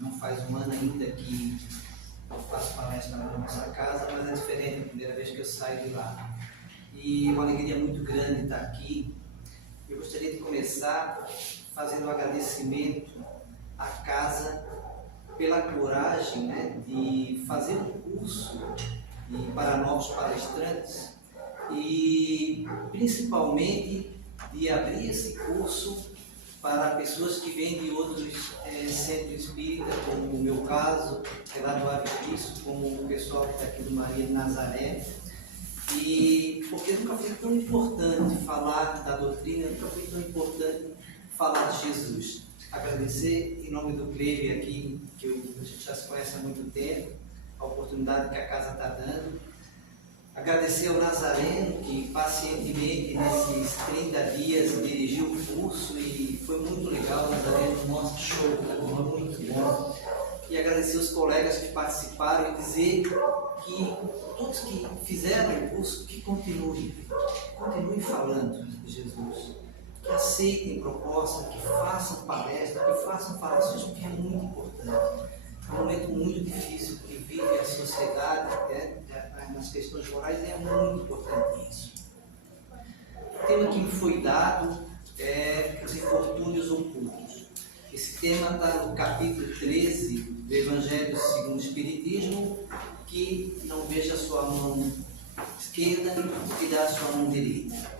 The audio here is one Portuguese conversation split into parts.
não faz um ano ainda que eu faço palestra na nossa casa, mas é diferente, é a primeira vez que eu saio de lá. E é uma alegria muito grande estar aqui. Eu gostaria de começar fazendo um agradecimento à casa pela coragem, de fazer um curso para novos palestrantes e principalmente de abrir esse curso para pessoas que vêm de outros centros espíritas, como o meu caso, que é lá do Ave Cristo, como o pessoal que está aqui do Maria de Nazaré. E porque nunca foi tão importante falar da doutrina, nunca foi tão importante falar de Jesus. Agradecer em nome do Cleber aqui, que a gente já se conhece há muito tempo, a oportunidade que a casa está dando. Agradecer ao Nazareno, que pacientemente nesses 30 dias dirigiu o curso e foi muito legal. O Nazareno, nosso show, muito bom. E agradecer os colegas que participaram e dizer que todos que fizeram o curso, que continuem falando de Jesus, que aceitem propostas, que façam palestras, que façam falações, porque é muito importante. É um momento muito difícil que vive a sociedade, nas questões morais, é muito importante isso. O tema que me foi dado é os infortúnios ocultos. Esse tema está no capítulo 13 do Evangelho segundo o Espiritismo, que não veja a sua mão esquerda e dá a sua mão direita.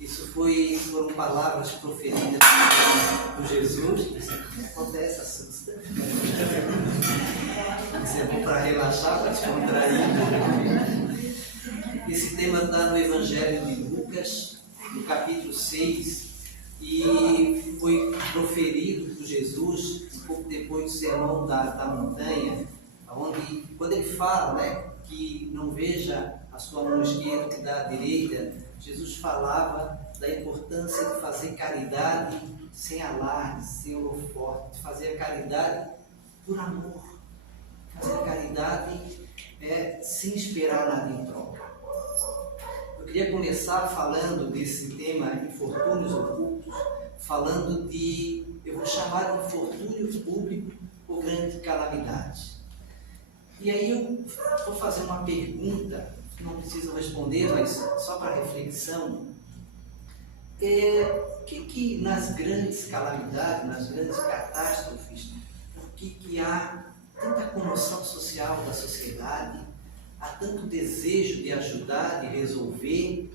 Isso foram palavras proferidas por Jesus. Acontece, assusta. Isso é bom para relaxar, para descontrair. Esse tema está no Evangelho de Lucas, no capítulo 6, e foi proferido por Jesus um pouco depois do sermão da montanha, onde, quando ele fala que não veja a sua mão esquerda que dá à direita, Jesus falava da importância de fazer caridade sem alarde, sem holofote, de fazer a caridade por amor, fazer a caridade sem esperar nada em troca. Eu queria começar falando desse tema infortúnios ocultos, falando eu vou chamar de infortúnio público ou grande calamidade. E aí eu vou fazer uma pergunta, não preciso responder, mas só para reflexão. O que nas grandes calamidades, nas grandes catástrofes, por que há tanta comoção social da sociedade, há tanto desejo de ajudar, de resolver,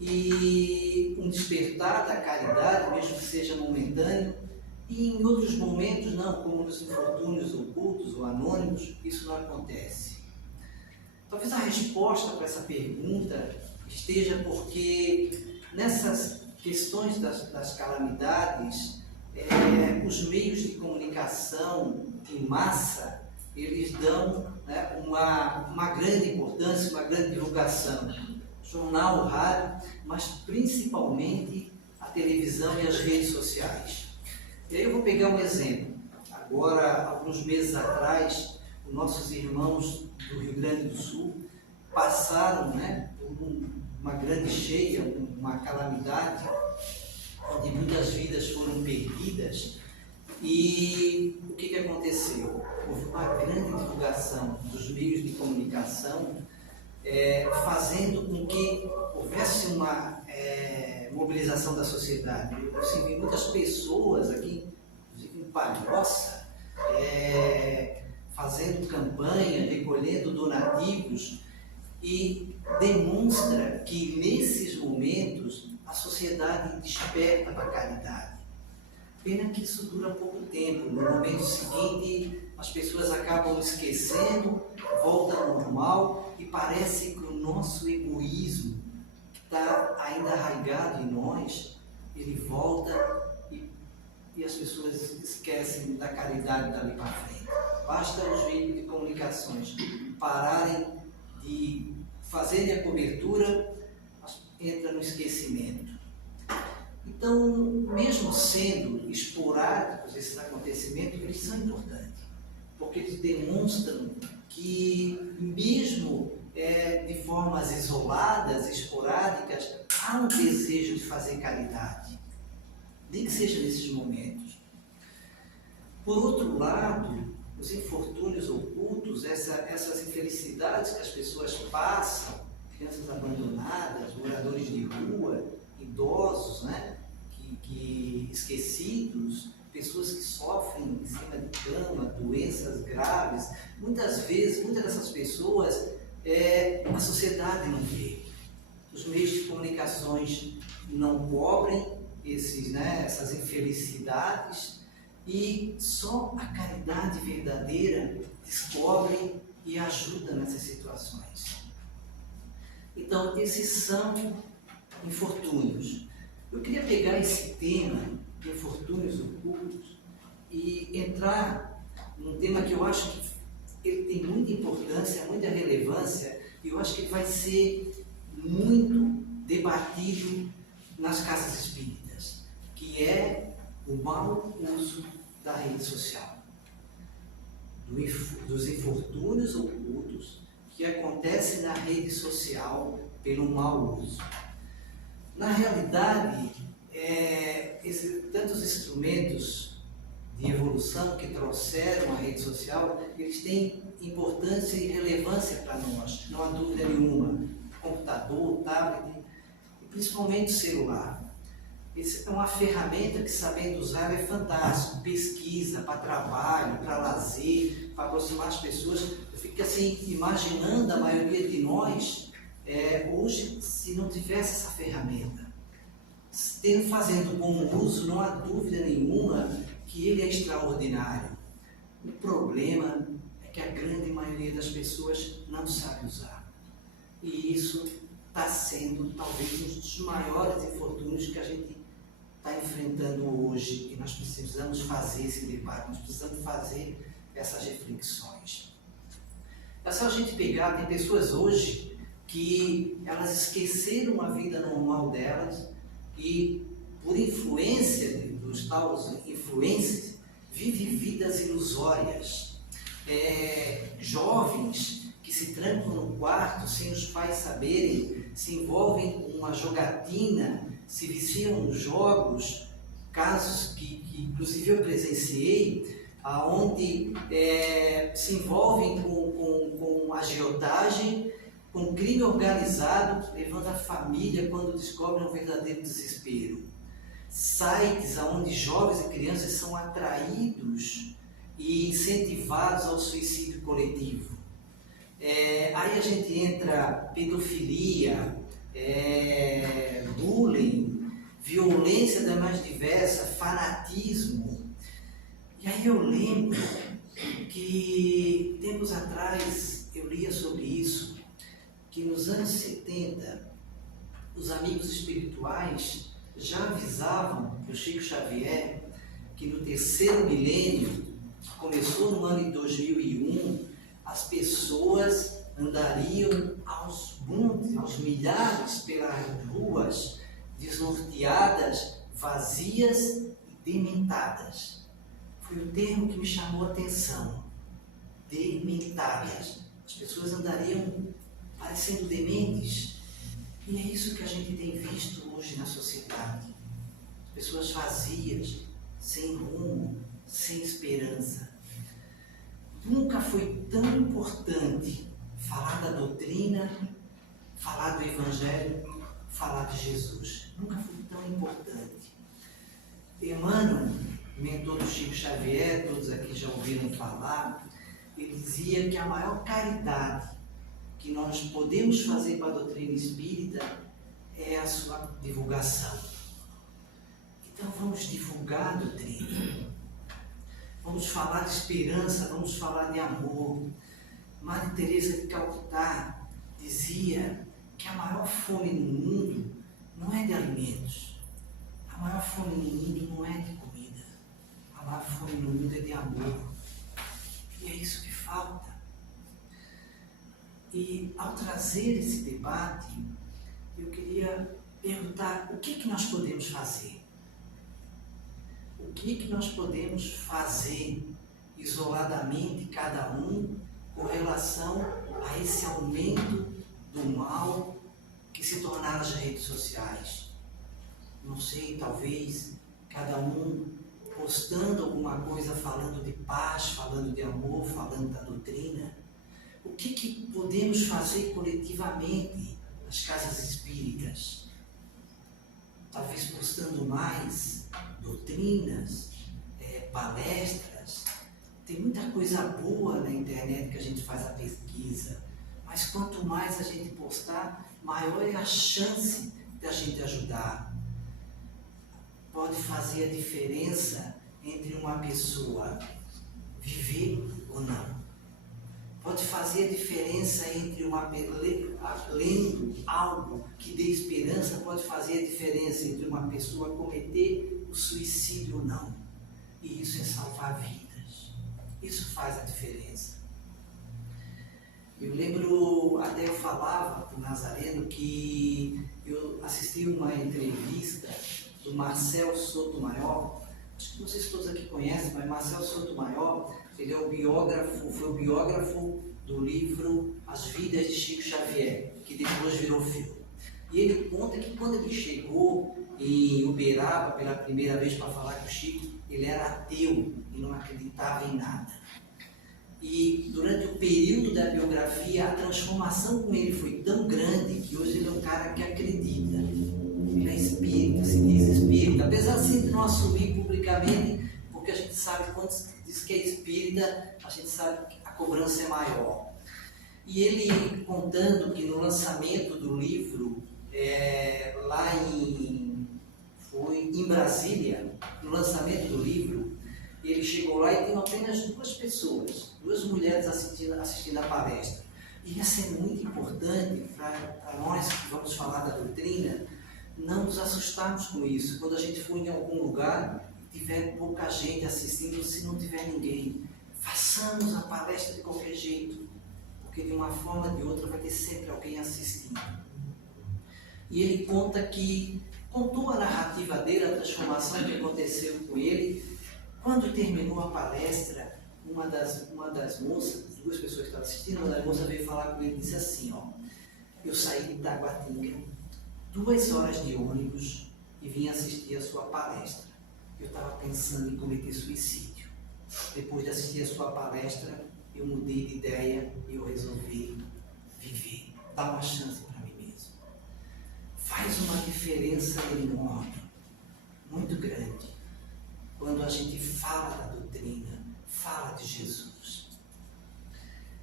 e um despertar da caridade, mesmo que seja momentâneo, e em outros momentos não, como nos infortúnios ocultos ou anônimos, isso não acontece. Talvez a resposta para essa pergunta esteja porque nessas questões das calamidades, os meios de comunicação em massa, eles dão uma grande importância, uma grande divulgação. Jornal, rádio, mas principalmente a televisão e as redes sociais. E aí eu vou pegar um exemplo. Agora, alguns meses atrás, os nossos irmãos do Rio Grande do Sul passaram por uma grande cheia, uma calamidade, onde muitas vidas foram perdidas. E o que aconteceu? Houve uma grande divulgação dos meios de comunicação, fazendo com que houvesse uma mobilização da sociedade. Eu vi muitas pessoas aqui, inclusive em Palhoça, fazendo campanha, recolhendo donativos, e demonstra que nesses momentos a sociedade desperta para a caridade. Pena que isso dura pouco tempo. No momento seguinte, as pessoas acabam esquecendo, volta ao normal, e parece que o nosso egoísmo, que está ainda arraigado em nós, ele volta e as pessoas esquecem da caridade dali para frente. Basta os meios de comunicações pararem de fazerem a cobertura, entra no esquecimento. Então, mesmo sendo esporádicos esses acontecimentos, eles são importantes, porque eles demonstram que mesmo de formas isoladas, esporádicas, há um desejo de fazer caridade, nem que seja nesses momentos. Por outro lado, os infortúnios ocultos, essas infelicidades que as pessoas passam, crianças abandonadas, moradores de rua, idosos, né? que esquecidos, pessoas que sofrem em cima de cama, doenças graves, muitas dessas pessoas a sociedade não vê. Os meios de comunicações não cobrem essas infelicidades, e só a caridade verdadeira descobre e ajuda nessas situações. Então, esses são infortúnios. Eu queria pegar esse tema de infortúnios ocultos e entrar num tema que eu acho que ele tem muita importância, muita relevância, e eu acho que ele vai ser muito debatido nas casas espíritas, que é o mau uso da rede social, dos infortúnios ocultos que acontecem na rede social pelo mau uso. Na realidade, tantos instrumentos de evolução que trouxeram a rede social, eles têm importância e relevância para nós, não há dúvida nenhuma. Computador, tablet e principalmente celular. Essa é uma ferramenta que, sabendo usar, é fantástico. Pesquisa, para trabalho, para lazer, para aproximar as pessoas. Eu fico assim, imaginando a maioria de nós, hoje, se não tivesse essa ferramenta. Fazendo bom uso, não há dúvida nenhuma que ele é extraordinário. O problema é que a grande maioria das pessoas não sabe usar. E isso está sendo talvez um dos maiores infortúnios que a gente está enfrentando hoje, e nós precisamos fazer esse debate, nós precisamos fazer essas reflexões. É só a gente pegar, tem pessoas hoje que elas esqueceram a vida normal delas e, por influência dos tais influencers, vivem vidas ilusórias. Jovens que se trancam no quarto sem os pais saberem, se envolvem com uma jogatina, se viciam nos jogos, casos que inclusive eu presenciei, onde se envolvem com agiotagem, com crime organizado, levando a família quando descobrem um verdadeiro desespero. Sites onde jovens e crianças são atraídos e incentivados ao suicídio coletivo. Aí a gente entra pedofilia, bullying, violência da mais diversa, fanatismo. E aí eu lembro que tempos atrás eu lia sobre isso, que nos anos 70 os amigos espirituais já avisavam para o Chico Xavier que no terceiro milênio, que começou no ano de 2001, as pessoas andariam aos montes, aos milhares pelas ruas, desnorteadas, vazias e dementadas. Foi o termo que me chamou a atenção. Dementadas. As pessoas andariam parecendo dementes. E é isso que a gente tem visto hoje na sociedade. Pessoas vazias, sem rumo, sem esperança. Nunca foi tão importante falar da doutrina, falar do Evangelho, falar de Jesus. Nunca foi tão importante. Emmanuel, mentor do Chico Xavier, todos aqui já ouviram falar, ele dizia que a maior caridade que nós podemos fazer para a doutrina espírita é a sua divulgação. Então vamos divulgar a doutrina. Vamos falar de esperança, vamos falar de amor. Madre Teresa de Calcutá dizia que a maior fome no mundo não é de alimentos. A maior fome no mundo não é de comida. A maior fome no mundo é de amor. E é isso que falta. E ao trazer esse debate, eu queria perguntar o que nós podemos fazer? O que nós podemos fazer isoladamente, cada um, com relação a esse aumento do mal que se tornaram as redes sociais? Não sei, talvez cada um postando alguma coisa falando de paz, falando de amor, falando da doutrina? O que podemos fazer coletivamente nas casas espíritas? Talvez postando mais doutrinas, palestras. Tem muita coisa boa na internet que a gente faz a pesquisa, mas quanto mais a gente postar, maior é a chance de a gente ajudar. Pode fazer a diferença entre uma pessoa viver ou não. Pode fazer a diferença entre lendo algo que dê esperança, pode fazer a diferença entre uma pessoa cometer o suicídio ou não. E isso é salvar vidas. Isso faz a diferença. Eu lembro, até eu falava para o Nazareno que eu assisti uma entrevista do Marcel Sotomayor. Acho que não sei se todos aqui conhecem, mas Marcel Sotomayor, ele é o biógrafo, foi o biógrafo do livro As Vidas de Chico Xavier, que depois virou filme. E ele conta que quando ele chegou em Uberaba pela primeira vez para falar com o Chico, ele era ateu e não acreditava em nada. E durante o período da biografia, a transformação com ele foi tão grande que hoje ele é um cara que acredita. Ele é espírita, se diz espírita, apesar assim de não assumir publicamente, porque a gente sabe que quando diz que é espírita, a gente sabe que a cobrança é maior. E ele contando que no lançamento do livro, lá em Brasília, no lançamento do livro, ele chegou lá e tinha apenas 2 pessoas, 2 mulheres assistindo a palestra. E isso é muito importante para nós que vamos falar da doutrina, não nos assustarmos com isso. Quando a gente for em algum lugar e tiver pouca gente assistindo, se não tiver ninguém, façamos a palestra de qualquer jeito, porque de uma forma ou de outra vai ter sempre alguém assistindo. E ele contou a narrativa dele, a transformação que aconteceu com ele. Quando terminou a palestra, uma das moças, 2 pessoas que estavam assistindo, uma das moças veio falar com ele e disse assim, eu saí de Taguatinga, 2 horas de ônibus e vim assistir a sua palestra. Eu estava pensando em cometer suicídio. Depois de assistir a sua palestra, eu mudei de ideia e eu resolvi viver, dar uma chance para mim mesmo. Faz uma diferença enorme, muito grande, quando a gente fala da doutrina, fala de Jesus.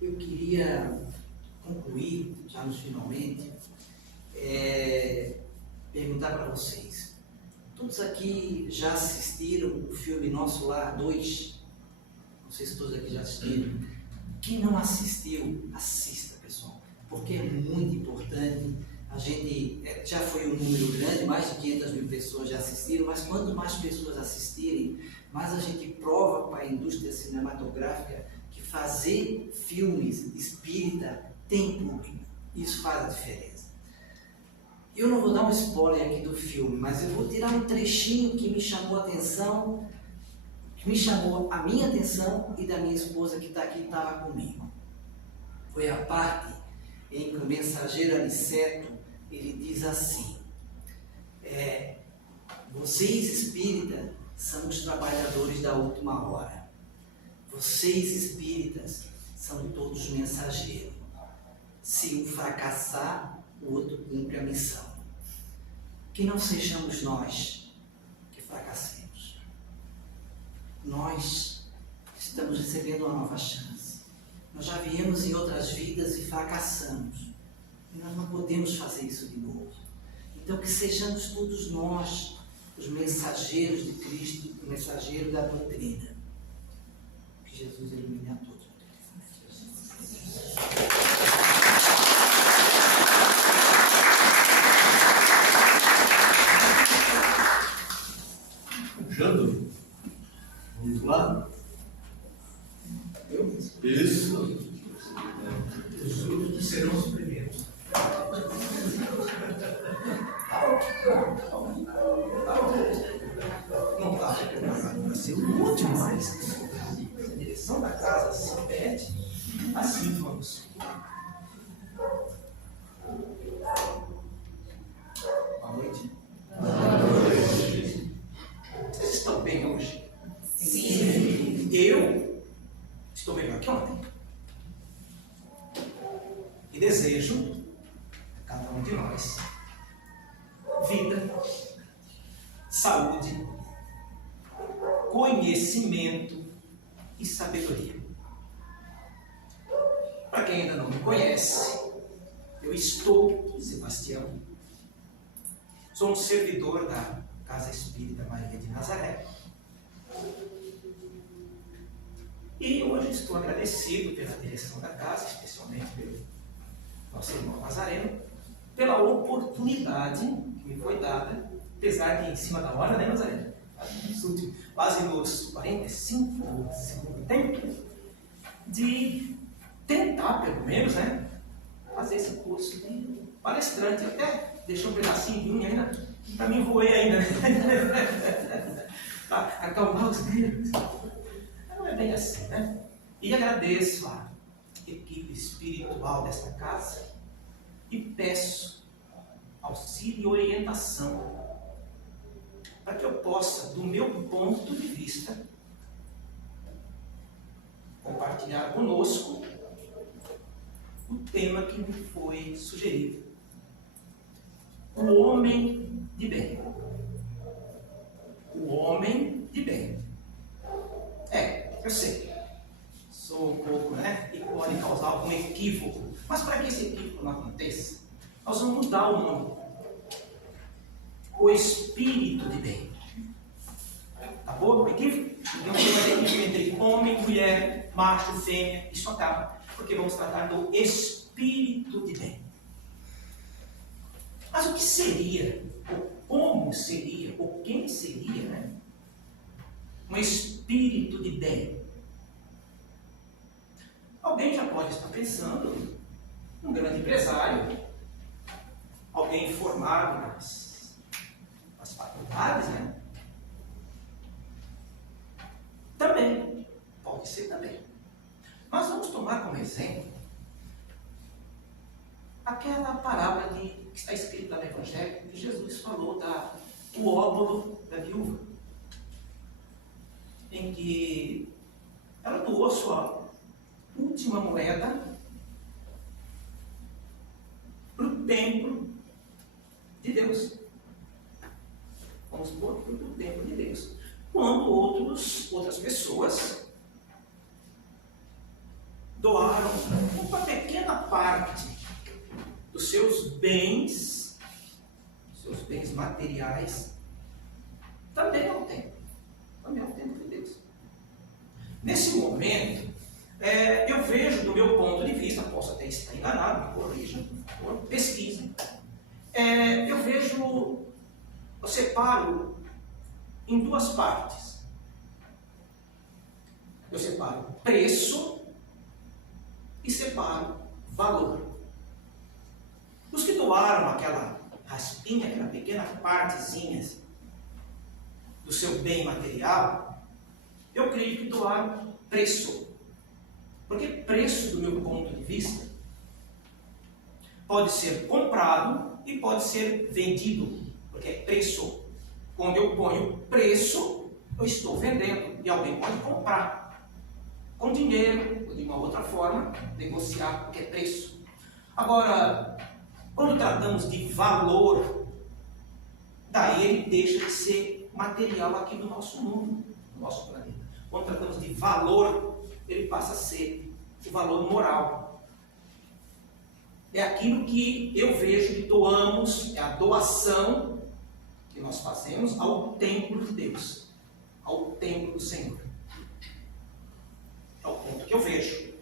Eu queria concluir, já nos finalmente, perguntar para vocês. Todos aqui já assistiram o filme Nosso Lar 2? Não sei se todos aqui já assistiram. Quem não assistiu, assista, pessoal, porque é muito importante. A gente já foi um número grande, mais de 500 mil pessoas já assistiram, mas quanto mais pessoas assistirem, mais a gente prova para a indústria cinematográfica que fazer filmes espírita tem público. Isso faz a diferença. Eu não vou dar um spoiler aqui do filme, mas eu vou tirar um trechinho que me chamou a atenção, que me chamou a minha atenção e da minha esposa que está aqui e estava comigo. Foi a parte em que o mensageiro Aniceto, ele diz assim, vocês espíritas são os trabalhadores da última hora. Vocês espíritas são todos mensageiros. Se um fracassar, o outro cumpre a missão. Que não sejamos nós que fracassemos. Nós estamos recebendo uma nova chance. Nós já viemos em outras vidas e fracassamos. E nós não podemos fazer isso de novo. Então que sejamos todos nós os mensageiros de Cristo, o mensageiro da doutrina. Que Jesus ilumine a todos. Puxando? Vamos lá? Isso. Os últimos serão os primeiros. Não está preparado para ser o último, mas a direção da casa se pede, assim vamos. Boa noite. Vocês estão bem hoje? eu estou melhor que ontem. E desejo a cada um de nós vida, saúde, conhecimento e sabedoria. Para quem ainda não me conhece, eu estou Sebastião. Sou um servidor da Casa Espírita Maria de Nazaré. E hoje estou agradecido pela direção da casa, especialmente pelo nosso irmão Nazareno, pela oportunidade que me foi dada, apesar de em cima da hora, né, Nazareno? Quase nos 45 do segundo tempo, de tentar, pelo menos, né, fazer esse curso de palestrante. Até deixou um pedacinho de unha ainda, para mim voei ainda, para acalmar os nervos. Não é bem assim, né? E agradeço a equipe espiritual desta casa e peço auxílio e orientação para que eu possa, do meu ponto de vista, compartilhar conosco o tema que me foi sugerido: o homem de bem. O homem de bem. Eu sei, sou um pouco, né, e pode causar algum equívoco, mas para que esse equívoco não aconteça, nós vamos mudar o nome: o espírito de bem. Tá bom? O equívoco? Então você vai ter equívoco entre homem, mulher, macho, fêmea, isso acaba, porque vamos tratar do espírito de bem. Mas o que seria, ou como seria, ou quem seria, né, um espírito de bem? Alguém já pode estar pensando um grande empresário, alguém formado nas faculdades, né? Também, pode ser também. Mas vamos tomar como exemplo aquela parábola que está escrita no Evangelho, que Jesus falou do óbolo da viúva, em que ela doou sua última moeda para o templo de Deus. Vamos supor, para o templo de Deus. Quando outras pessoas doaram uma pequena parte dos seus bens materiais, também ao templo. Também ao templo de Deus. Nesse momento, eu vejo, do meu ponto de vista, posso até estar enganado, me corrijam, por favor, pesquisem. Eu separo em duas partes. Eu separo preço e separo valor. Os que doaram aquela raspinha, aquela pequena partezinha do seu bem material, eu creio que doaram preço. Porque preço, do meu ponto de vista, pode ser comprado e pode ser vendido. Porque é preço. Quando eu ponho preço, eu estou vendendo e alguém pode comprar com dinheiro ou de uma outra forma, negociar, porque é preço. Agora, quando tratamos de valor, daí ele deixa de ser material aqui no nosso mundo, no nosso planeta. Quando tratamos de valor, ele passa a ser o valor moral. É aquilo que eu vejo que doamos, é a doação que nós fazemos ao templo de Deus, ao templo do Senhor. É o ponto que eu vejo.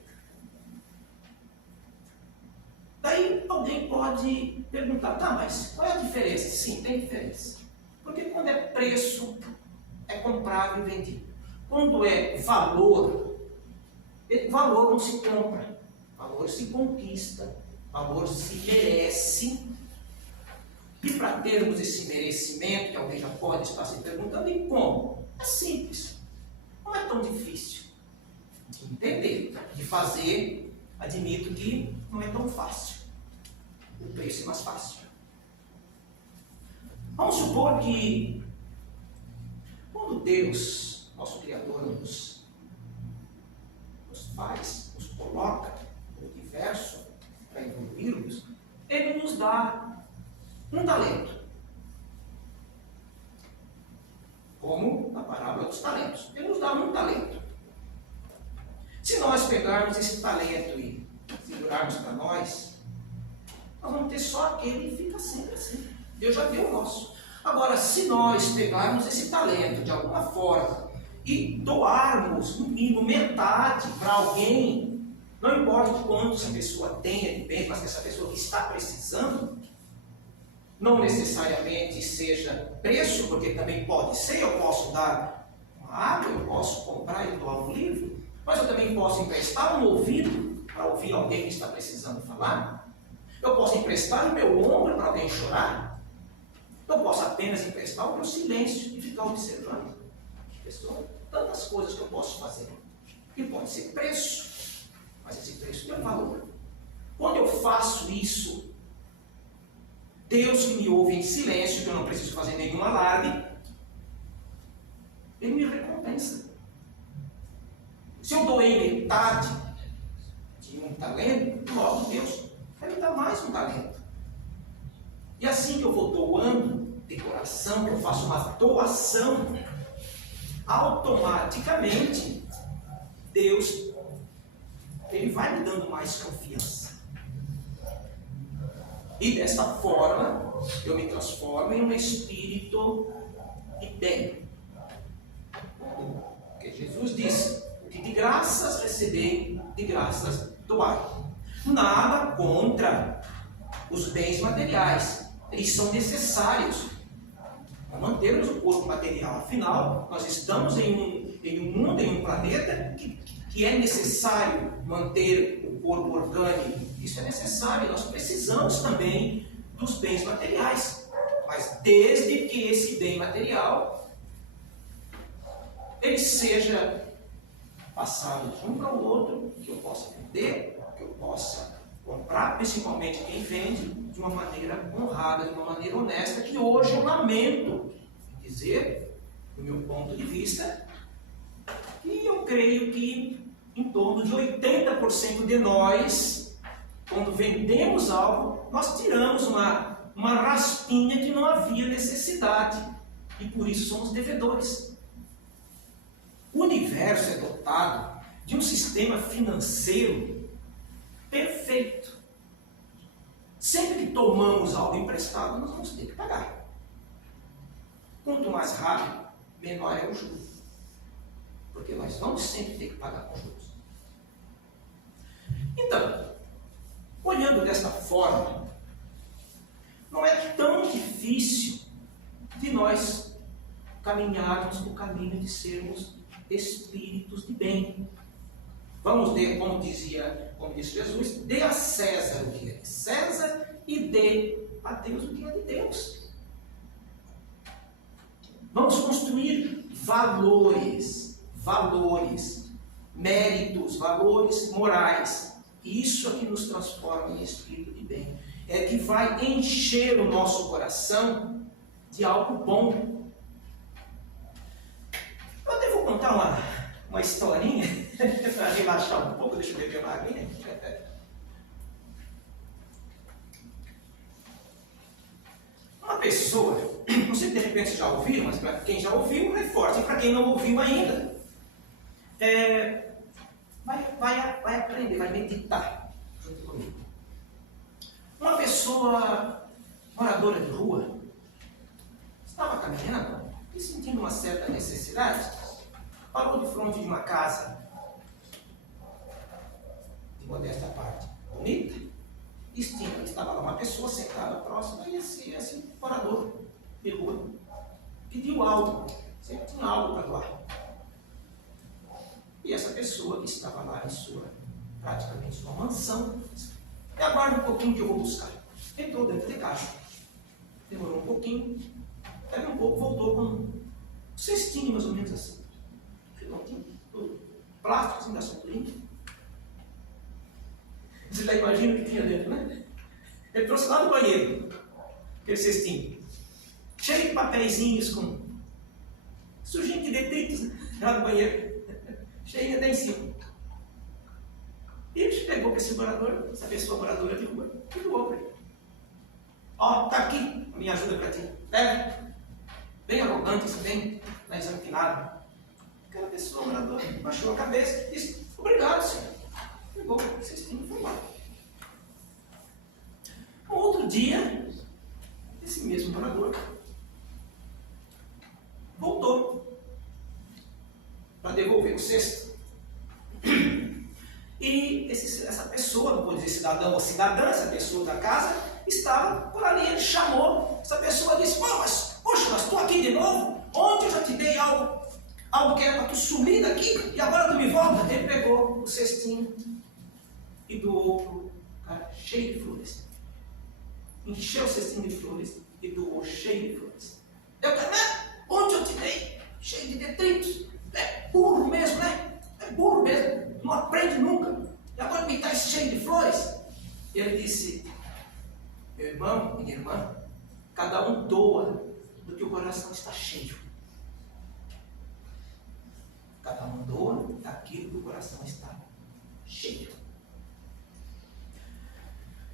Daí alguém pode perguntar: tá, mas qual é a diferença? Sim, tem diferença. Porque quando é preço, é comprado e vendido. Quando é valor, valor não se compra, valor se conquista, valor se merece. E para termos esse merecimento, que alguém já pode estar se perguntando, e como? É simples, não é tão difícil de entender, de fazer. Admito que não é tão fácil, o preço é mais fácil. Vamos supor que quando Deus, nosso Criador, nos dá um talento. Como na parábola dos talentos. Ele nos dá um talento. Se nós pegarmos esse talento e segurarmos para nós vamos ter só aquele e fica sempre assim. Deus já deu o nosso. Agora, se nós pegarmos esse talento de alguma forma e doarmos, no mínimo, metade para alguém, não importa o quanto essa pessoa tenha de bem, mas que essa pessoa que está precisando, não necessariamente seja preço, porque também pode ser, eu posso dar uma água, eu posso comprar e doar um livro, mas eu também posso emprestar um ouvido para ouvir alguém que está precisando falar. Eu posso emprestar o meu ombro para alguém chorar. Eu posso apenas emprestar o meu silêncio e ficar observando a pessoa. Tantas coisas que eu posso fazer. E pode ser preço, mas esse preço tem valor. Quando eu faço isso, Deus que me ouve em silêncio, que eu não preciso fazer nenhum alarde, Ele me recompensa. Se eu doei metade de um talento, logo Deus vai me dar mais um talento. E assim que eu vou doando de coração, que eu faço uma doação, automaticamente Deus, Ele vai me dando mais confiança. E dessa forma, eu me transformo em um espírito de bem. Porque Jesus disse, o que de graças recebei, de graças doai. Nada contra os bens materiais. Eles são necessários para mantermos o corpo material. Afinal, nós estamos em um mundo, em um planeta que é necessário manter o corpo orgânico. Isso é necessário. Nós precisamos também dos bens materiais. Mas desde que esse bem material ele seja passado de um para o outro, que eu possa vender, que eu possa comprar, principalmente quem vende, de uma maneira honrada, de uma maneira honesta, que hoje eu lamento dizer, do meu ponto de vista, que eu creio que em torno de 80% de nós, quando vendemos algo, nós tiramos uma raspinha que não havia necessidade, e por isso somos devedores. O universo é dotado de um sistema financeiro perfeito. Sempre que tomamos algo emprestado, nós vamos ter que pagar. Quanto mais rápido, menor é o juro. Porque nós vamos sempre ter que pagar com juros. Então, olhando desta forma, não é tão difícil de nós caminharmos no caminho de sermos espíritos de bem. Vamos ver, como disse Jesus, dê a César o que é de César e dê a Deus o que é de Deus. Vamos construir valores, méritos, valores morais. E isso é que nos transforma em espírito de bem. É que vai encher o nosso coração de algo bom. Eu até vou contar uma historinha para relaxar um pouco. Deixa eu beber uma aguinha. Uma pessoa, não sei se de repente já ouviu, mas para quem já ouviu, reforça. E para quem não ouviu ainda, vai aprender, vai meditar junto comigo. Uma pessoa moradora de rua estava caminhando e sentindo uma certa necessidade, parou de frente de uma casa de modesta parte bonita, e estava lá uma pessoa sentada próxima, e esse morador de rua pediu algo, sempre tinha algo para doar. E essa pessoa que estava lá em praticamente sua mansão, disse, aguarda um pouquinho que eu vou buscar. Entrou dentro de caixa, demorou um pouquinho, daqui a um pouco voltou com um cestinho mais ou menos assim, redondinho, todo plástico, assim, da cinturinha. Você já imagina o que tinha dentro, né? Ele trouxe lá do banheiro, aquele cestinho, cheio de papeizinhos com sujinho de detritos, né? Lá do banheiro, cheio até em cima. E ele pegou para esse morador, essa pessoa moradora de rua, e doou para ele. Ó, tá aqui a minha ajuda para ti. Leve. Bem arrogante, bem desampinado. Aquela pessoa, o morador, baixou a cabeça e disse: obrigado, senhor. Pegou o cestinho e foi embora. No outro dia, esse mesmo morador voltou para devolver o cesto. E essa pessoa, não vou dizer cidadão ou cidadã, essa pessoa da casa, estava por ali. Ele chamou, essa pessoa disse: poxa, mas estou aqui de novo? Ontem eu já te dei algo que era para tu sumir daqui e agora tu me volta. Ele pegou o cestinho e doou para o cara cheio de flores. Encheu o cestinho de flores e doou cheio de flores. Eu também, onde eu te dei? Cheio de detritos. É burro mesmo, né? É burro mesmo. Não aprende nunca. E agora me está cheio de flores. E ele disse: meu irmão, minha irmã, cada um doa do que o coração está cheio. Cada um doa daquilo que o coração está cheio.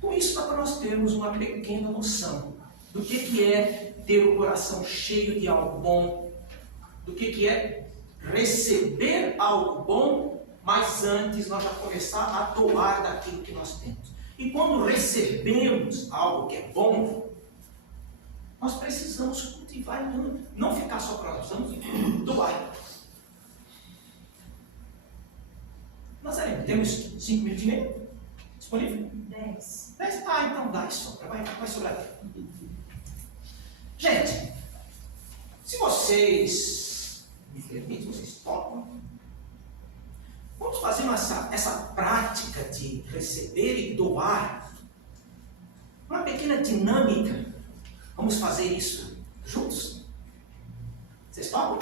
Com isso, dá para nós termos uma pequena noção do que é ter o coração cheio de algo bom, do que é receber algo bom, mas antes nós já começar a doar daquilo que nós temos. E quando recebemos algo que é bom, nós precisamos cultivar, não ficar só para nós, precisamos doar. Nazaré, temos 5 minutos e meio disponível? 10. Ah, então dá isso, vai sobrar. Gente, se vocês me permitem, vocês topam, vamos fazer essa prática de receber e doar, uma pequena dinâmica. Vamos fazer isso juntos? Vocês topam?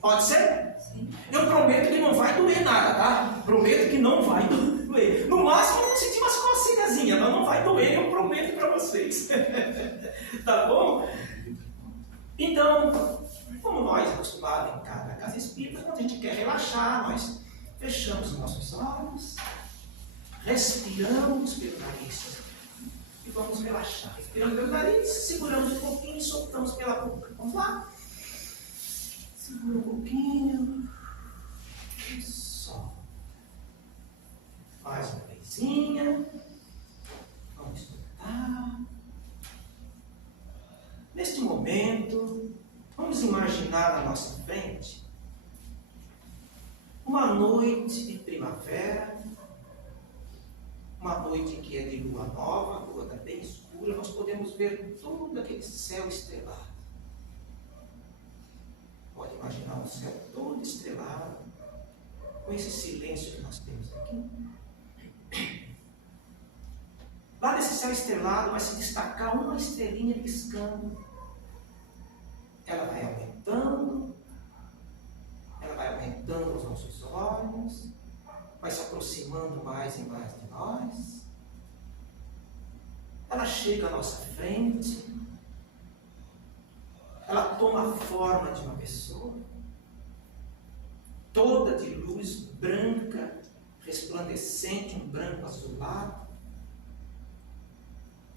Pode ser? Sim. Eu prometo que não vai doer nada, tá? Prometo que não vai doer. No máximo eu vou sentir umas coceirazinhas, mas não vai doer, eu prometo para vocês. Tá bom? Então, como nós acostumados em cada casa espírita, quando a gente quer relaxar, nós fechamos os nossos olhos, respiramos pelo nariz e vamos relaxar. Respiramos pelo nariz, seguramos um pouquinho e soltamos pela boca. Vamos lá? Segura um pouquinho e solta. Mais uma vezinha. Vamos soltar. Neste momento, vamos imaginar na nossa frente uma noite de primavera, uma noite que é de lua nova, a lua está bem escura, nós podemos ver todo aquele céu estrelado. Pode imaginar um céu todo estrelado, com esse silêncio que nós temos aqui. Lá nesse céu estrelado vai se destacar uma estrelinha piscando. Ela vai aumentando os nossos olhos, vai se aproximando mais e mais de nós. Ela chega à nossa frente, ela toma a forma de uma pessoa, toda de luz branca, resplandecente, um branco azulado.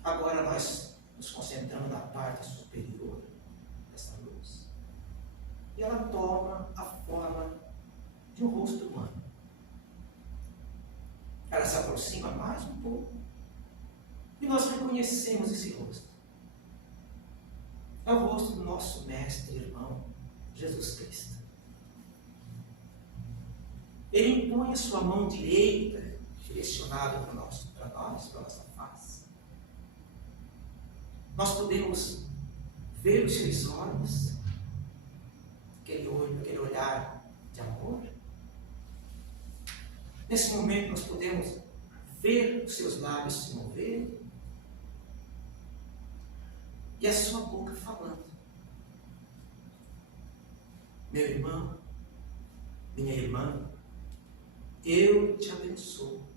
Agora nós nos concentramos na parte superior dessa luz. E ela toma a forma de um rosto humano. Ela se aproxima mais um pouco e nós reconhecemos esse rosto. É o rosto do nosso mestre e irmão, Jesus Cristo. Ele impõe a sua mão direita, direcionada para nós, para a nossa face. Nós podemos ver os seus olhos, aquele olhar de amor. Nesse momento nós podemos ver os seus lábios se mover e a sua boca falando. Meu irmão, minha irmã, eu te abençoo.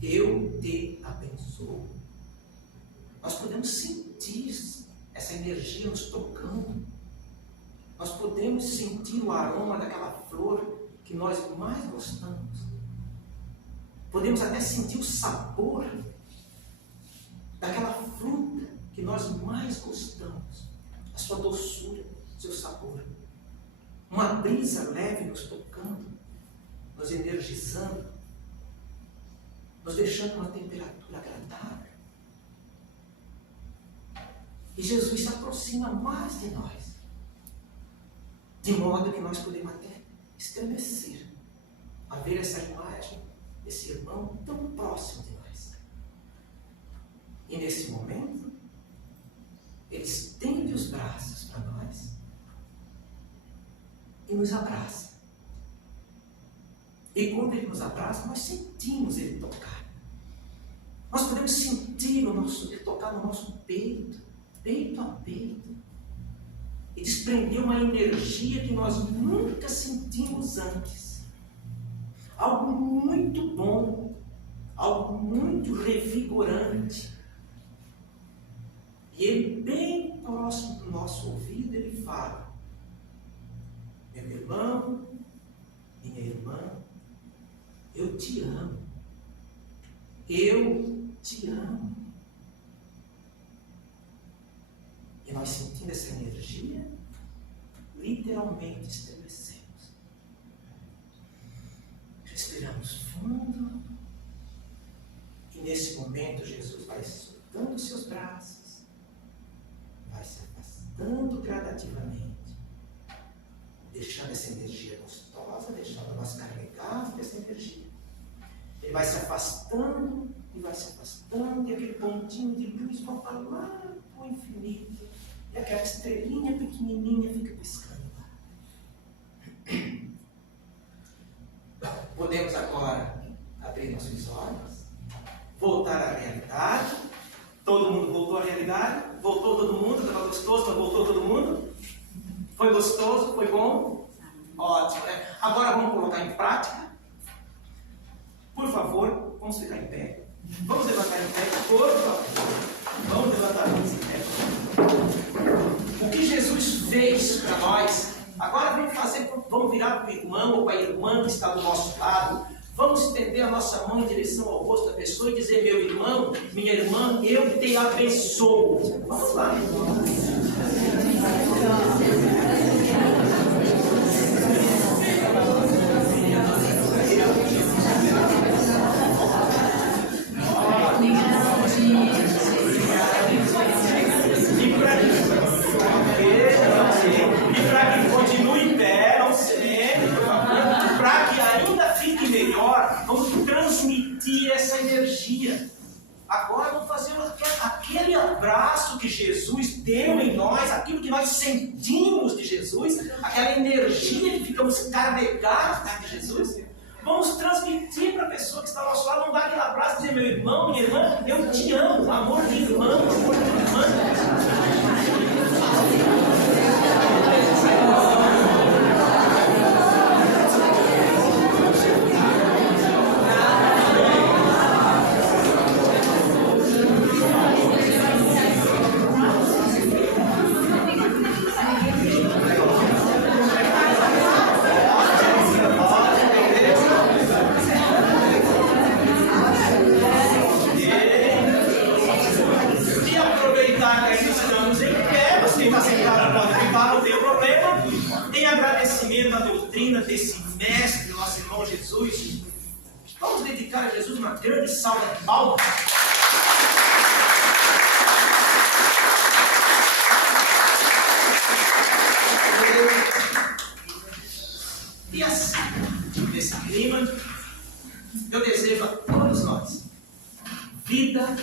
Eu te abençoo. Nós podemos sentir essa energia nos tocando. Nós podemos sentir o aroma daquela flor que nós mais gostamos. Podemos até sentir o sabor daquela fruta que nós mais gostamos, a sua doçura, seu sabor. Uma brisa leve nos tocando, nos energizando, nos deixando uma temperatura agradável. E Jesus se aproxima mais de nós, de modo que nós podemos até estremecer a ver essa imagem desse irmão tão próximo de nós. E nesse momento, ele estende os braços para nós e nos abraça. E quando ele nos abraça, nós sentimos ele tocar. Nós podemos sentir ele tocar no nosso peito, peito a peito, e desprender uma energia que nós nunca sentimos antes. Algo muito bom, algo muito revigorante. E ele, bem próximo do nosso ouvido, ele fala: meu irmão, minha irmã, eu te amo. Eu te amo. E nós, sentindo essa energia, literalmente estremecemos. Respiramos fundo. E nesse momento Jesus vai soltando os seus braços, vai se afastando gradativamente, deixando essa energia gostosa, deixando nós carregados dessa energia. Ele vai se afastando e vai se afastando, e aquele pontinho de luz vai para lá para o infinito, e aquela estrelinha pequenininha fica piscando lá. Podemos agora abrir nossos olhos, voltar à realidade. Todo mundo voltou à realidade? Voltou todo mundo? Estava gostoso, mas voltou todo mundo? Foi gostoso? Foi bom? Ótimo, né? Agora vamos colocar em prática. Por favor, vamos ficar em pé. Vamos levantar em pé, por favor. Vamos levantar em pé. O que Jesus fez para nós, agora vamos virar para o irmão ou para a irmã que está do nosso lado. Vamos estender a nossa mão em direção ao rosto da pessoa e dizer: meu irmão, minha irmã, eu te abençoo. Vamos lá, irmão. Vamos transmitir essa energia. Agora vamos fazer aquele abraço que Jesus deu em nós, aquilo que nós sentimos de Jesus, aquela energia que ficamos carregados de Jesus. Vamos transmitir para a pessoa que está ao nosso lado. Vamos dar aquele abraço e dizer: meu irmão, minha irmã, eu te amo. Amor de irmão, amor de irmã. Desse mestre, nosso irmão Jesus. Vamos dedicar a Jesus uma grande salva de palmas. E assim, nesse clima, eu desejo a todos nós vida,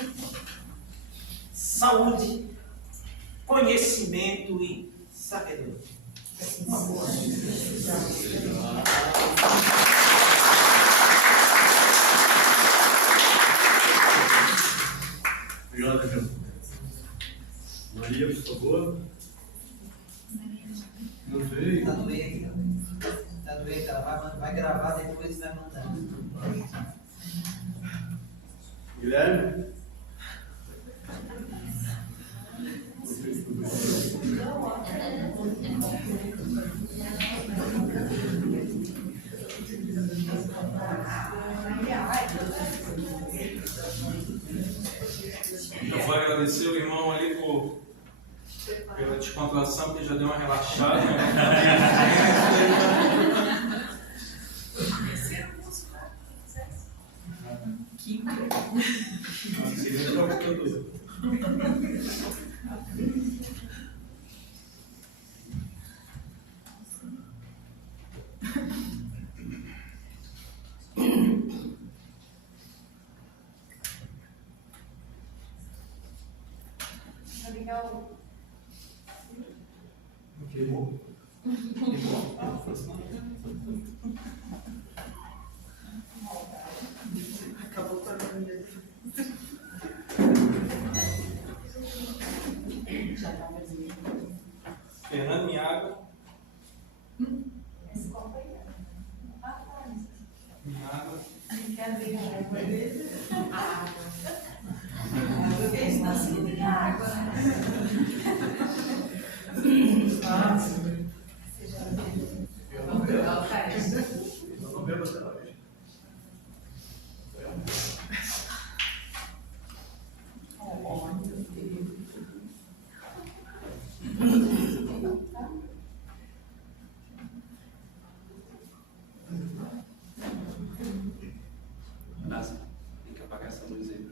saúde, conhecimento e sabedoria. Uma boa Obrigado, João. Maria, por favor. Não sei. Está doente, está doente, ela vai gravar depois e vai mandar. Guilherme. Então, motivação, porque já deu uma relaxada. Né? Terceiro curso, né? Quinto. Tá legal. Queimou? Ah, foi assim. Acabou com a minha. Já tá mais lindo. Fernando, minha água. Esse copo aí. Ah, tá. Minha água. Brincadeira, a água dele. A água. A água vem na assim, a água. Ah, Você já viu? eu Vamos pegar o cara. Eu não bebo até hoje. Nossa, tem que apagar essa luz aí.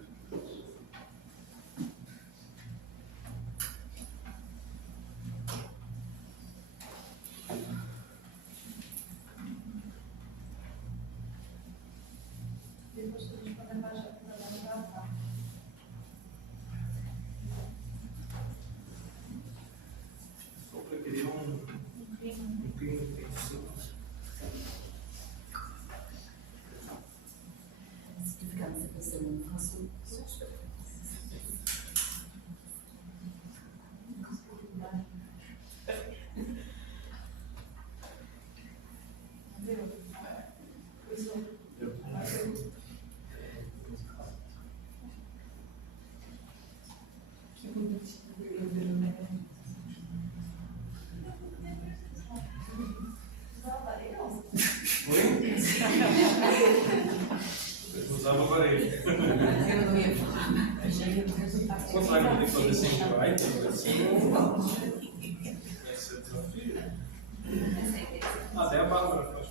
Depois a gente pode abaixar para dar uma gravata. Só que eu queria um clima intensivo. Se ficar nessa pessoa, eu não faço. Que bonitinho, né? Oi? Eu usava aparelho. Eu não ia falar. Quanto vai poder fazer sem vai? Esse é o desafio. Até a Bárbara faz.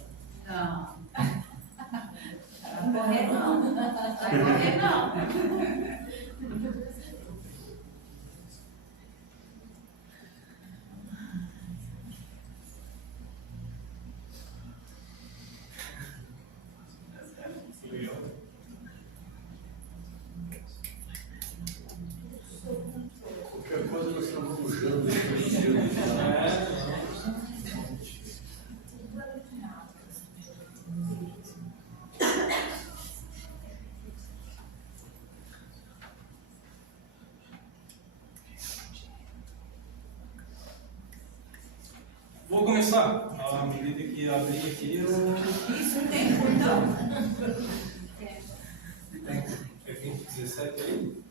Não. Vai correr não. Vai correr não. Legal. Qualquer coisa nós estamos puxando vestido. Vou começar. À medida que abrir aqui, eu. Isso tem então? É 20, 17 aí?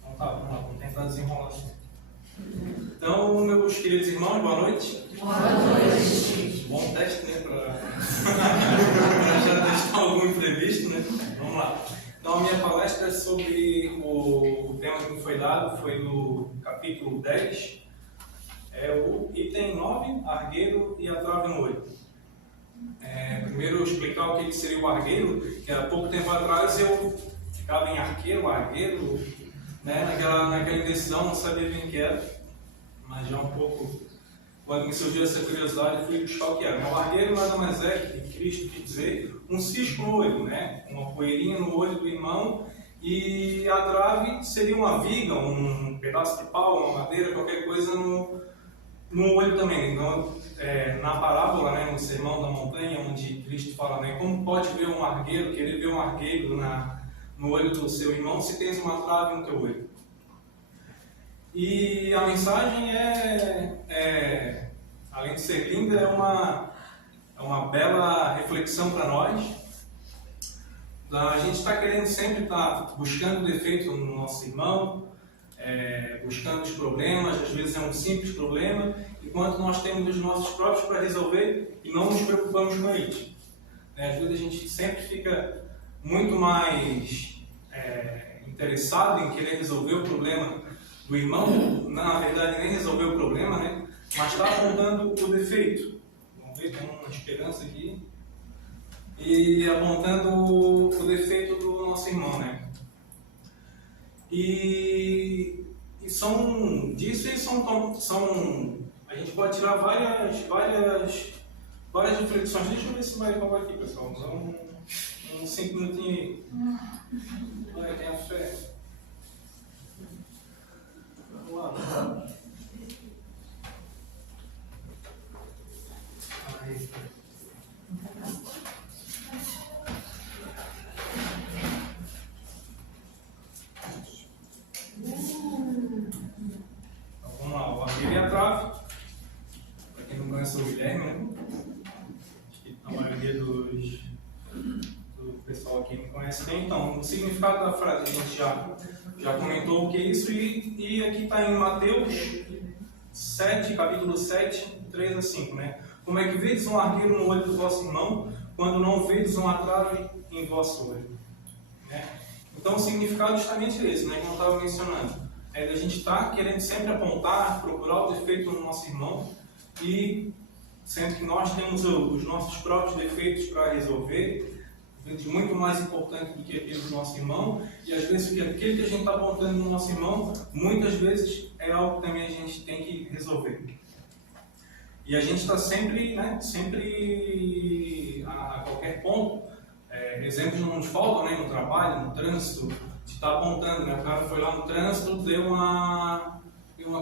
Então tá, vamos lá, vamos tentar desenrolar assim. Então, meus queridos irmãos, boa noite. Boa noite. Bom teste, né? Para já testar algum imprevisto, né? Vamos lá. Então, a minha palestra é sobre o tema que me foi dado, foi no capítulo 10, é o item 9, argueiro e a trave no olho. Primeiro, explicar o que seria o argueiro, que há pouco tempo atrás eu ficava em arqueiro, argueiro, né? naquela indecisão, não sabia bem o que era, mas já um pouco, quando me surgiu essa curiosidade, fui buscar o que era. O argueiro nada mais é que Cristo quis dizer um cisco no olho, né? Uma poeirinha no olho do irmão, e a trave seria uma viga, um pedaço de pau, uma madeira, qualquer coisa no olho também. Então, na parábola, né, no Sermão da Montanha, onde Cristo fala, né, como pode ver um argueiro, querer ver um argueiro no olho do seu irmão, se tens uma trave no teu olho. E a mensagem além de ser linda, é uma bela reflexão para nós. A gente está querendo sempre estar buscando defeito no nosso irmão, buscando os problemas, às vezes é um simples problema, enquanto nós temos os nossos próprios para resolver e não nos preocupamos com eles. Às vezes a gente sempre fica muito mais interessado em querer resolver o problema do irmão, na verdade, nem resolveu o problema, né? Mas está apontando o defeito. Vamos ver, tem uma esperança aqui. E apontando o defeito do nosso irmão, né? E são disso e são a gente pode tirar várias reflexões. Deixa eu ver se vai acabar aqui, pessoal. Uns 5 minutinhos aí. Vai, tenha fé. Vamos lá. Aí. Então, vamos lá. O arqueiro e a trave. Para quem não conhece o Guilherme, né? Acho que a maioria do pessoal aqui não conhece bem. Então, o significado da frase a gente já comentou o que é isso. E aqui está em Mateus 7, capítulo 7, 3 a 5, né? Como é que vedes um arqueiro no olho do vosso irmão, quando não vedes uma trave em vosso olho? Né? Então, o significado é justamente esse, né? Como eu estava mencionando. É da gente estar querendo sempre apontar, procurar o defeito no nosso irmão, e sendo que nós temos os nossos próprios defeitos para resolver, muito mais importante do que aquele do nosso irmão, e às vezes aquele que a gente está apontando no nosso irmão, muitas vezes é algo que também a gente tem que resolver. E a gente está sempre, né, a qualquer ponto, exemplos não nos faltam, né, no trabalho, no trânsito, de estar apontando, né, o cara foi lá no trânsito, deu uma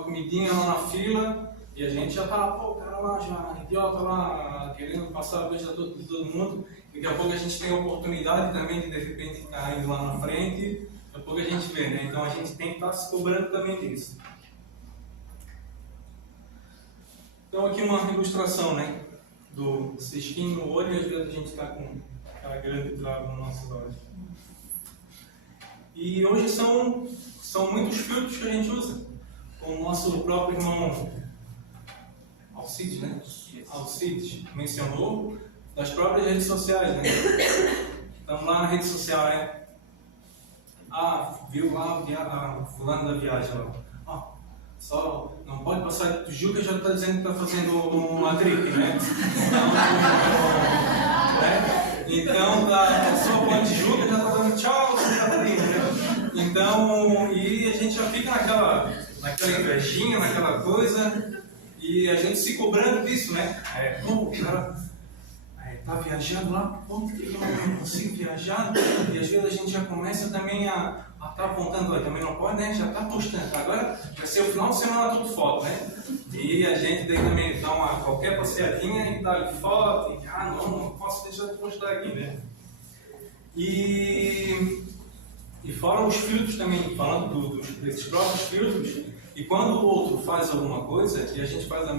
comidinha lá na fila, e a gente já está, o cara lá já, idiota lá, querendo passar a vez de todo mundo. Daqui a pouco a gente tem a oportunidade também de repente estar indo lá na frente, daqui a pouco a gente vê, né? Então a gente tem que estar se cobrando também disso. Então aqui uma ilustração, né? Do cisquinho no olho, e às vezes a gente está com aquela grande trava nos nossos olhos. E hoje são muitos filtros que a gente usa, como o nosso próprio irmão Alcides, né? Alcides mencionou, das próprias redes sociais, né? Estamos lá na rede social, né? Viu lá a fulano da viagem lá. Só não pode passar do Juca, já está dizendo que está fazendo uma trip, né? Então só pode de Juca, já está dando tchau, você está trip, né? Então, e a gente já fica naquela invejinha, naquela coisa, e a gente se cobrando disso, né? O cara está viajando lá, por que eu não consigo viajar? E às vezes a gente já começa também a estar apontando, também não pode, né? Já está postando. Agora vai ser o final de semana tudo foto, né? E a gente daí também dá qualquer passeadinha e dá foto, e não posso deixar de postar aqui, né? E fora os filtros também, falando desses próprios filtros, e quando o outro faz alguma coisa e a gente faz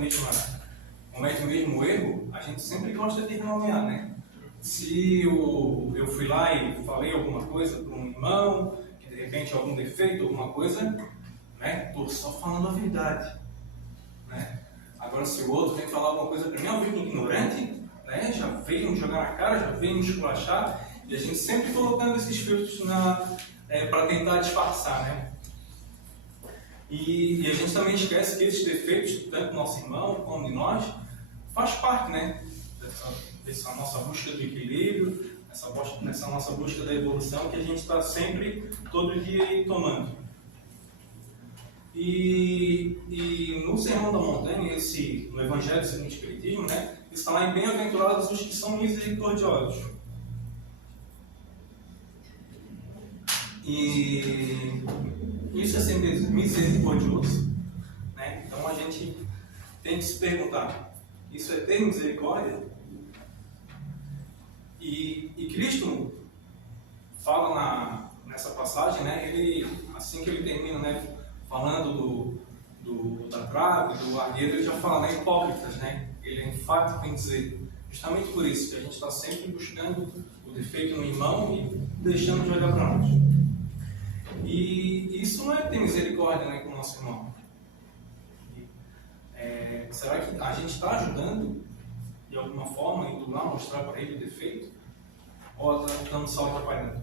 comete o mesmo erro, a gente sempre gosta de renomear, né? Se eu fui lá e falei alguma coisa para um irmão, que de repente algum defeito, alguma coisa, né? Estou só falando a verdade, né? Agora se o outro vem falar alguma coisa para mim, eu fico ignorante, né? Já veio me jogar na cara, já veio me esculachar, e a gente sempre colocando esses filtros para tentar disfarçar, né? E a gente também esquece que esses defeitos, tanto do nosso irmão como de nós, faz parte, né, dessa nossa busca do equilíbrio, nessa nossa busca da evolução que a gente está sempre, todo dia, tomando. E no Sermão da Montanha, no Evangelho segundo o Espiritismo, né, está lá em Bem-aventurados os que são misericordiosos. E isso é ser misericordioso, né? Então a gente tem que se perguntar, isso é ter misericórdia? E Cristo fala nessa passagem, né? Ele, assim que ele termina, né, falando da trave, do arqueiro, ele já fala, né, hipócritas, né? Ele é enfático em dizer, justamente por isso, que a gente está sempre buscando o defeito no irmão e deixando de olhar para nós. E isso não é ter misericórdia, né, com o nosso irmão. Será que a gente está ajudando, de alguma forma, indo lá mostrar para ele o defeito? Ou estamos só atrapalhando?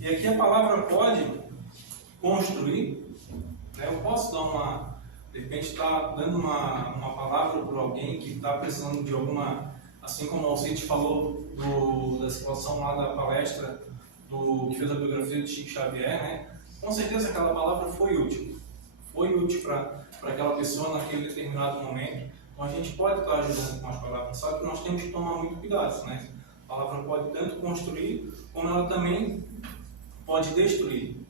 E aqui a palavra pode construir né? Eu posso dar de repente estar dando uma palavra para alguém que está precisando de alguma, assim como o Alcide falou da situação lá da palestra que fez a biografia de Chico Xavier, né? Com certeza aquela palavra foi útil para aquela pessoa naquele determinado momento. Então a gente pode estar ajudando com as palavras, só que nós temos que tomar muito cuidado, né? A palavra pode tanto construir, como ela também pode destruir.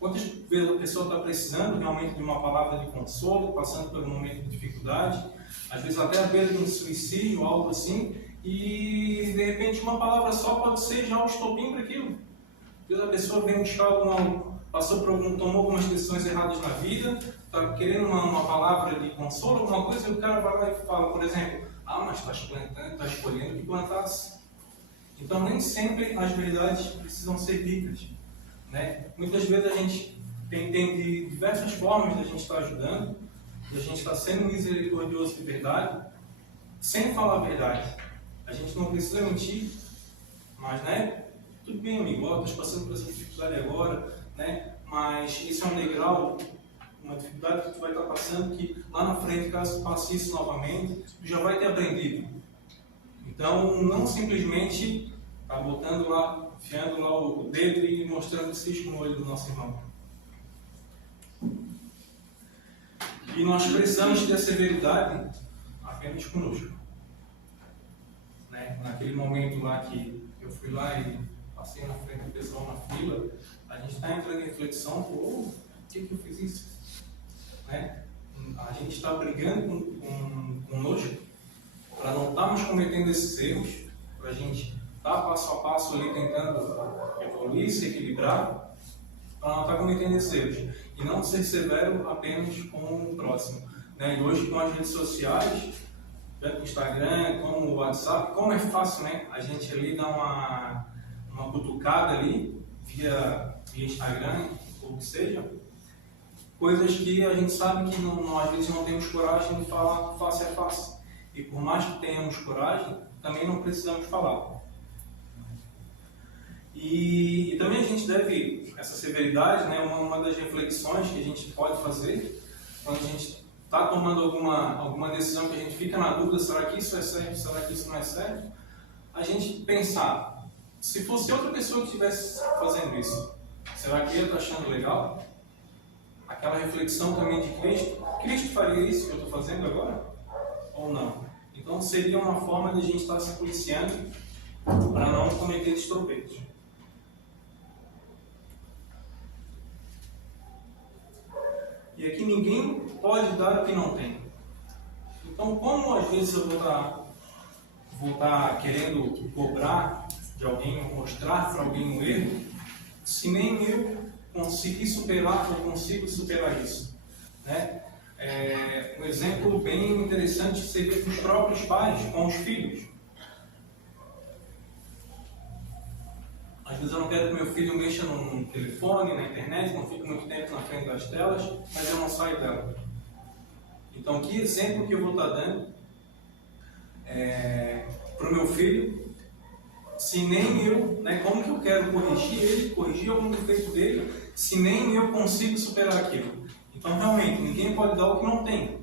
Quantas vezes a pessoa está precisando realmente de uma palavra de consolo, passando por um momento de dificuldade, às vezes até à beira de um suicídio, algo assim, e de repente uma palavra só pode ser já o estopim para aquilo. Às vezes a pessoa vem buscar tomou algumas decisões erradas na vida, está querendo uma palavra de consolo, alguma coisa, e o cara vai lá e fala, por exemplo, mas está escolhendo que plantasse. Então nem sempre as verdades precisam ser ditas, né? Muitas vezes a gente tem de diversas formas de a gente estar ajudando, de a gente estar sendo misericordioso de verdade, sem falar a verdade. A gente não precisa mentir, mas, né? Tudo bem, amigo, estás passando por essa dificuldade agora, né? Mas isso é um degrau, uma dificuldade que tu vai estar passando, que lá na frente, caso tu passe isso novamente, tu já vai ter aprendido. Então, não simplesmente tá botando lá, enfiando lá o dedo e mostrando o cisco no olho do nosso irmão. E nós precisamos ter severidade apenas conosco. Né? Naquele momento lá que eu fui lá e passei na frente do pessoal na fila, a gente está entrando em reflexão, por que eu fiz isso? Né? A gente está brigando conosco para não estarmos cometendo esses erros, para a gente estar passo a passo ali tentando evoluir, se equilibrar, para não estar cometendo esses erros. E não ser severo apenas com o próximo. Né? E hoje com as redes sociais, tanto o Instagram como o WhatsApp, como é fácil, né? A gente ali dá uma cutucada ali, via Instagram, ou o que seja, coisas que a gente sabe que às vezes não temos coragem de falar face a face. E por mais que tenhamos coragem, também não precisamos falar. E também a gente deve, essa severidade, né, uma das reflexões que a gente pode fazer, quando a gente está tomando alguma decisão que a gente fica na dúvida, será que isso é certo, será que isso não é certo? A gente pensar, se fosse outra pessoa que estivesse fazendo isso, será que eu estou achando legal? Aquela reflexão também de Cristo faria isso que eu estou fazendo agora? Ou não? Então seria uma forma de a gente estar se policiando para não cometer tropeiros. E aqui ninguém pode dar o que não tem. Então, como às vezes eu vou estar querendo cobrar de alguém ou mostrar para alguém um erro, se nem eu conseguir superar, eu consigo superar isso, né? Um exemplo bem interessante seria com os próprios pais, com os filhos. Às vezes eu não quero que meu filho mexa no telefone, na internet, não fique muito tempo na frente das telas, mas eu não saio dela. Então, que exemplo que eu vou estar dando para o meu filho, se nem eu, né, como que eu quero corrigir ele, corrigir algum defeito dele, se nem eu consigo superar aquilo? Então, realmente, ninguém pode dar o que não tem.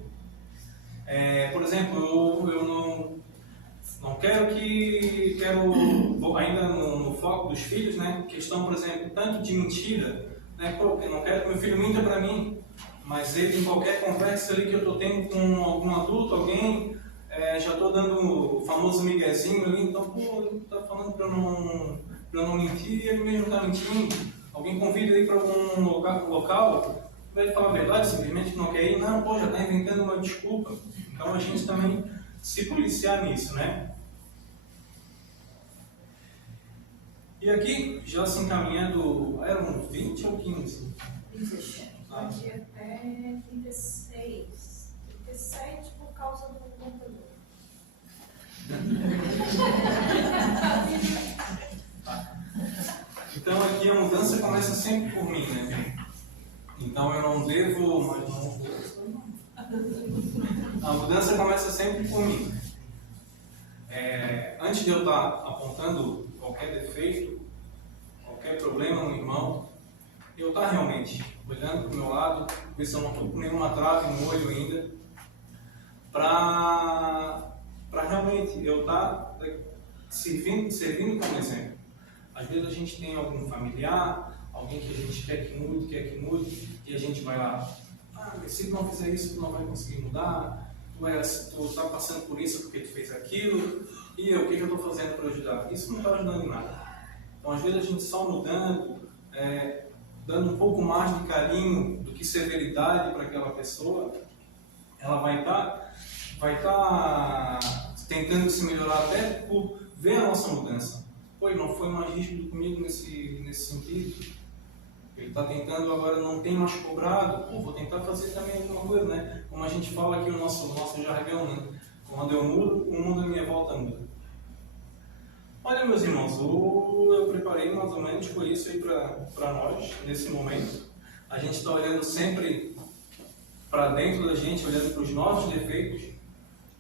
Por exemplo, eu não quero ainda no foco dos filhos, né, questão, por exemplo, tanto de mentira, né, eu não quero que meu filho minta para mim, mas ele, em qualquer conversa ali que eu estou tendo com algum adulto, alguém, já estou dando o famoso miguezinho ali, então, ele está falando para eu não mentir, e ele mesmo está mentindo. Alguém convida ele para algum local, vai falar a verdade, simplesmente não quer ir, não, já está inventando uma desculpa. Então a gente também se policiar nisso, né? E aqui, já se encaminhando, eram 20 ou 15? 17. Pode ir até 36. 37 por causa do computador. Então aqui a mudança começa sempre por mim, né? Então eu não devo, mas não vou. A mudança começa sempre por mim. Antes de eu estar apontando qualquer defeito, qualquer problema no irmão, eu estar realmente olhando para o meu lado, ver se eu não estou com nenhuma trave no olho ainda, para realmente eu estar servindo como exemplo. Às vezes a gente tem algum familiar, alguém que a gente quer que mude, e a gente vai lá, se tu não fizer isso, tu não vai conseguir mudar, tu está passando por isso porque tu fez aquilo, e o que eu estou fazendo para ajudar? Isso não está ajudando em nada. Então, às vezes a gente só mudando, dando um pouco mais de carinho do que severidade para aquela pessoa, ela vai estar tentando se melhorar até por ver a nossa mudança. Pô, não foi mais rígido comigo nesse sentido. Ele está tentando, agora não tem mais cobrado. Pô, vou tentar fazer também alguma coisa, né? Como a gente fala aqui no nosso jargão, né? Quando eu mudo, o mundo à minha volta muda. Olha, meus irmãos, eu preparei mais ou menos por isso aí para nós, nesse momento. A gente está olhando sempre para dentro da gente, olhando para os nossos defeitos,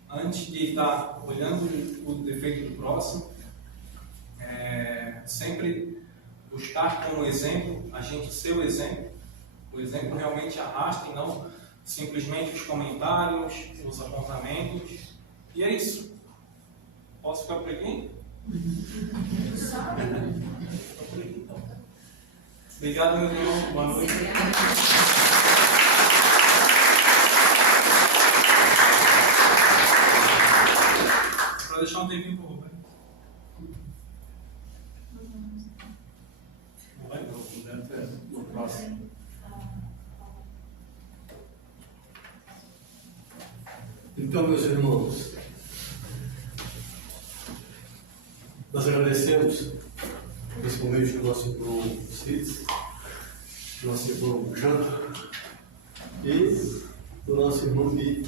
antes de estar olhando o defeito do próximo. Sempre buscar como exemplo, a gente ser o exemplo. O exemplo realmente arrasta e não simplesmente os comentários, os apontamentos. E é isso. Posso ficar por aqui? Obrigado, meu irmão. Boa noite. Para deixar um tempinho para o Rubem. No próximo. Então, meus irmãos, nós agradecemos principalmente o nosso irmão Cids, o nosso irmão Jean e o nosso irmão Bi,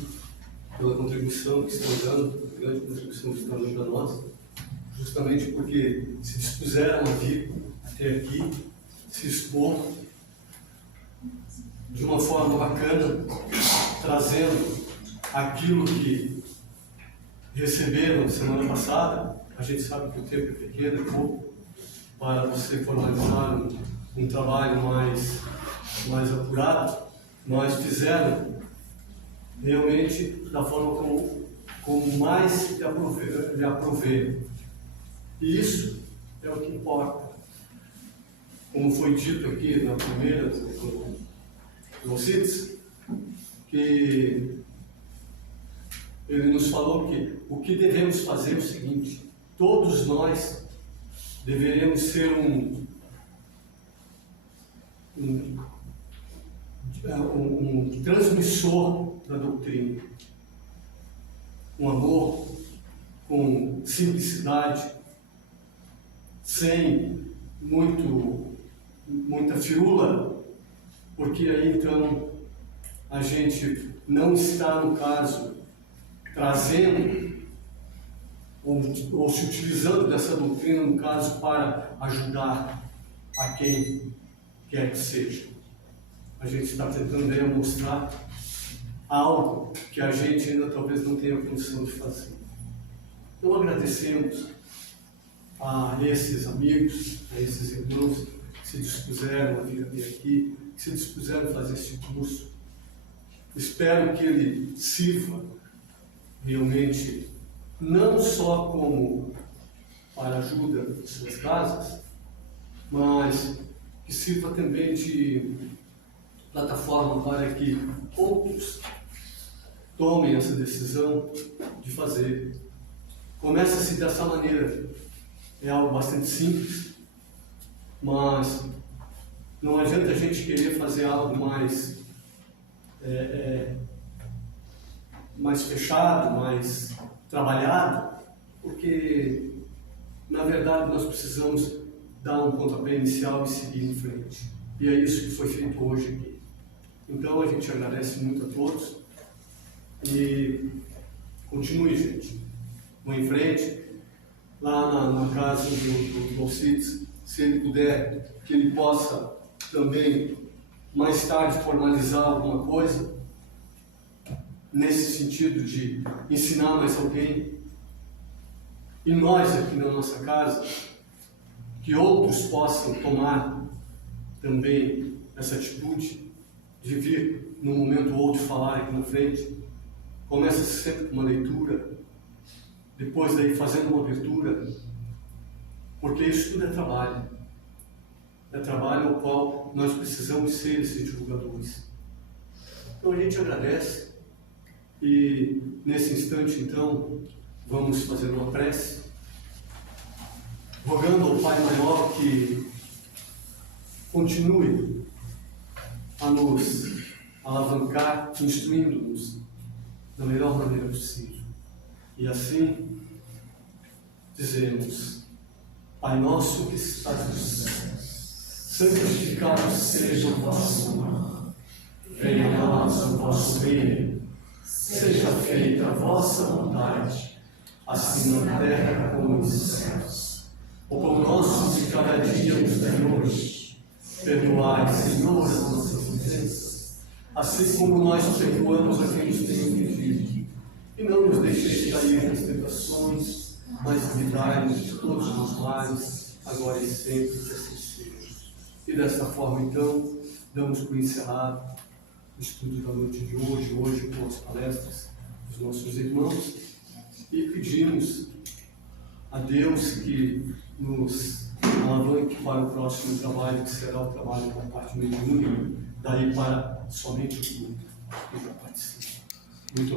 pela contribuição que estão dando, grande contribuição que estão dando para nós, justamente porque se dispuseram a vir até aqui, se expor de uma forma bacana, trazendo aquilo que receberam semana passada. A gente sabe que o tempo é pequeno, é pouco, para você formalizar um trabalho mais apurado, mas fizeram realmente da forma como mais lhe aprovei. E isso é o que importa. Como foi dito aqui na primeira do Cids, que ele nos falou que o que devemos fazer é o seguinte: todos nós deveremos ser um transmissor da doutrina, com amor, com simplicidade, sem muita firula, porque aí então a gente não está, no caso, trazendo ou se utilizando dessa doutrina, no caso, para ajudar a quem quer que seja. A gente está tentando mostrar algo que a gente ainda talvez não tenha condição de fazer. Então agradecemos a esses amigos, a esses irmãos que se dispuseram a vir aqui, que se dispuseram a fazer esse curso. Espero que ele sirva realmente não só como para ajuda das suas casas, mas que sirva também de plataforma para que outros tomem essa decisão de fazer. Começa-se dessa maneira. É algo bastante simples, mas não adianta a gente querer fazer algo mais fechado, mais trabalhado, porque na verdade nós precisamos dar um pontapé inicial e seguir em frente. E é isso que foi feito hoje aqui. Então a gente agradece muito a todos e continue, gente. Vão em frente. Lá na casa do Cids, se ele puder, que ele possa também mais tarde formalizar alguma coisa nesse sentido de ensinar mais alguém. E nós aqui na nossa casa, que outros possam tomar também essa atitude de vir num momento ou outro, falar aqui na frente, começa sempre com uma leitura, depois daí fazendo uma abertura, porque isso tudo é trabalho. É trabalho ao qual nós precisamos ser esses divulgadores. Então a gente agradece e nesse instante então vamos fazer uma prece, rogando ao Pai Maior que continue a nos alavancar, instruindo-nos da melhor maneira possível. E assim dizemos: Pai nosso que estás nos céus, santificado seja o vosso nome. Venha a nós o vosso reino. Seja feita a vossa vontade, assim na terra como nos céus. O pão nosso de cada dia nos dai hoje. Perdoai, Senhor, as nossas ofensas, assim como nós perdoamos a quem nos tem ofendido. E não nos deixeis cair nas tentações, mas livrai-nos de todos os males, agora e sempre, que assim seja. E desta forma, então, damos por encerrado o estudo da noite de hoje com as palestras dos nossos irmãos, e pedimos a Deus que nos alavanque para o próximo trabalho, que será o trabalho da parte mediúnica, daí para somente o grupo que já participa.